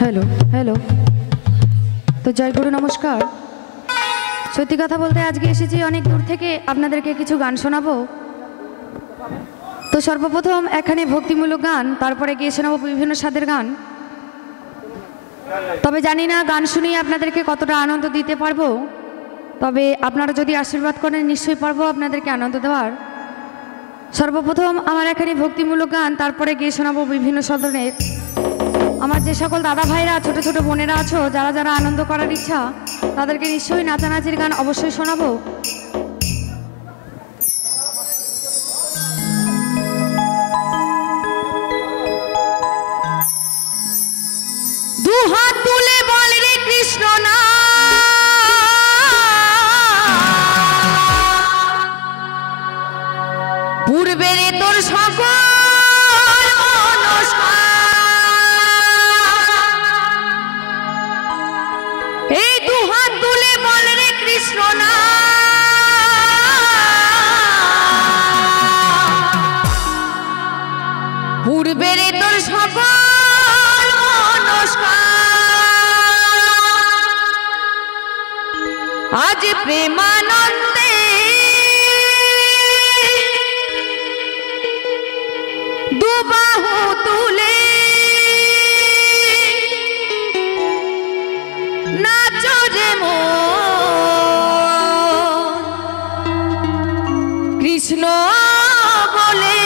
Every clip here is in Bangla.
हेलो हेलो तो जय गुरु नमस्कार। सत्यि कथा बोलते आज के एसेছি अनेक दूर থেকে আপনাদেরকে কিছু গান শোনাবো। तो सर्वप्रथम এখানে ভক্তিমূলক গান, তারপরে গিয়ে শোনাবো বিভিন্ন স্বাদের গান। তবে জানি না গান শুনিয়ে আপনাদেরকে কতটা আনন্দ দিতে পারবো, তবে আপনারা যদি আশীর্বাদ করেন নিশ্চয়ই পারবো আপনাদেরকে আনন্দ দেওয়ার। সর্বপ্রথম আমার এখানে ভক্তিমূলক গান, তারপরে গিয়ে শোনাবো বিভিন্ন ধরনের। আমার যে সকল দাদা ভাইরা ছোট ছোট বোনেরা আছো, যারা যারা আনন্দ করার ইচ্ছা, তাদেরকে নিশ্চয়ই নাচানাচির গান অবশ্যই শোনাবো। দু হাত তুলে বল রে কৃষ্ণ না, পূর্বে রে তোর সকল এই দু হাত তুলে বল রে কৃষ্ণ না, পূর্বে রে তোর সকল আজ প্রেমানন্দে দুবাহু তুলে নাচো রে মন কৃষ্ণ বলে।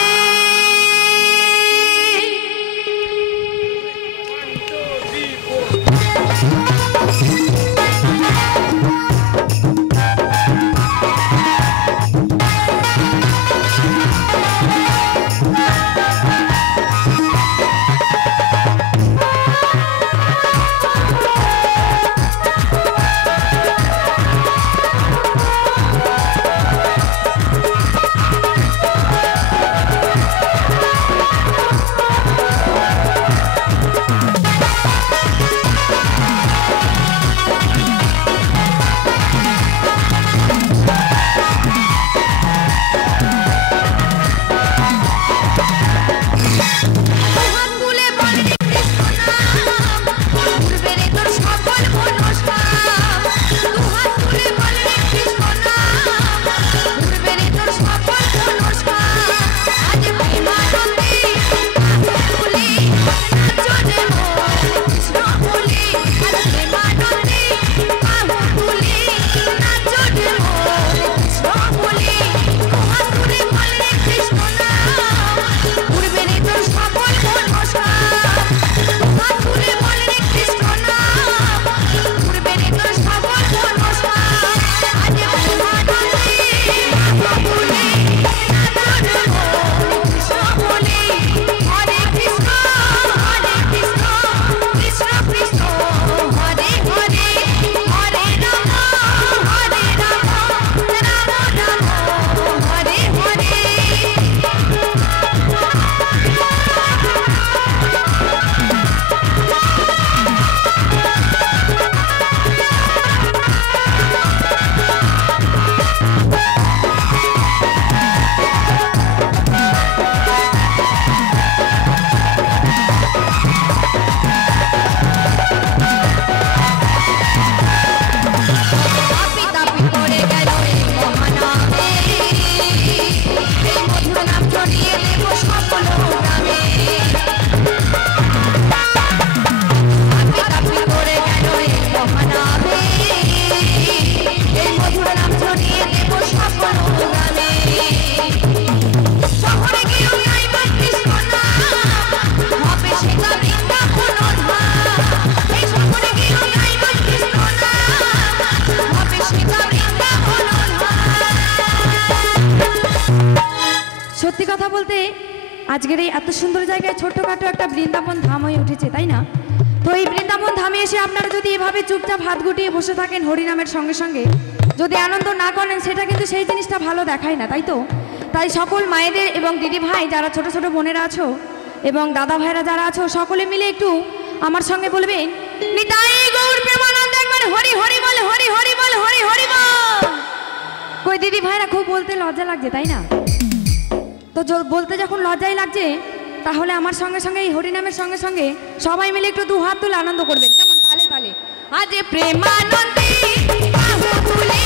সত্যি কথা বলতে আজকের এই এত সুন্দর জায়গায় ছোট্টখাটো একটা বৃন্দাবন ধাম হয়ে উঠেছে, তাই না? তো এই বৃন্দাবন ধামে এসে আপনারা যদি এভাবে চুপচাপ হাত গুটিয়ে বসে থাকেন হরিনামের সঙ্গে সঙ্গে, যদি আনন্দ না করেন, সেটা কিন্তু সেই জিনিসটা ভালো দেখায় না, তাই তো? তাই সকল মায়েদের এবং দিদি ভাই যারা ছোট ছোট বোনেরা আছো এবং দাদা ভাইরা যারা আছো, সকলে মিলে একটু আমার সঙ্গে বলবেন, নিতাই গৌর প্রেমানন্দে একবার হরি হরি বল, হরি হরি বল, হরি হরি বল। কই দিদি ভাইরা খুব বলতে লজ্জা লাগছে, তাই না? তো বলতে যখন লজ্জাই লাগছে, তাহলে আমার সঙ্গে সঙ্গে এই হরিনামের সঙ্গে সঙ্গে সবাই মিলে একটু দু হাত তুলে আনন্দ করবেন, কেমন? তালে তালে আজ প্রেমানন্দে বাহু তুলে